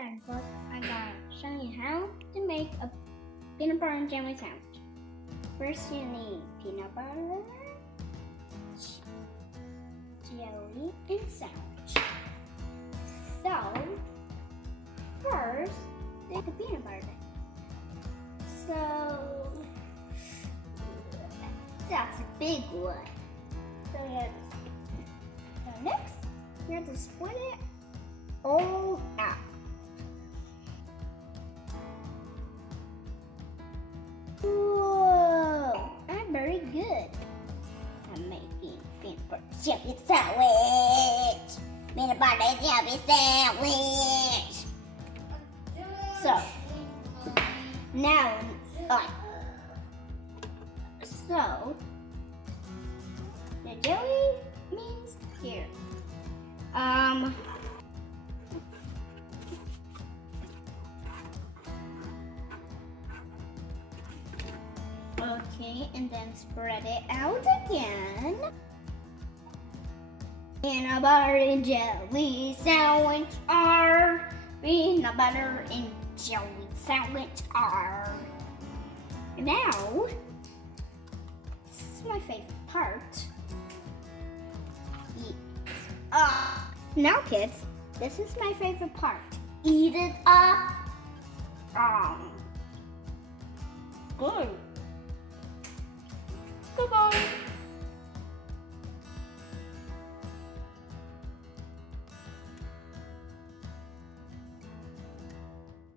and first I'm gonna show you how to make a peanut butter and jelly sandwich. First you need peanut butter, jelly, and sandwich. So, first, take the peanut butter. So, that's a big one. So next, you have to spread it all out. Whoa, I'm very good at making peanut butter jelly sandwich. Peanut butter jelly sandwich. So now, so the jelly means here. Okay, and then spread it out again. Peanut butter and jelly sandwich are. Peanut butter and jelly sandwich are. Now, this is my favorite part. Now kids, this is my favorite part. Eat it up. Good.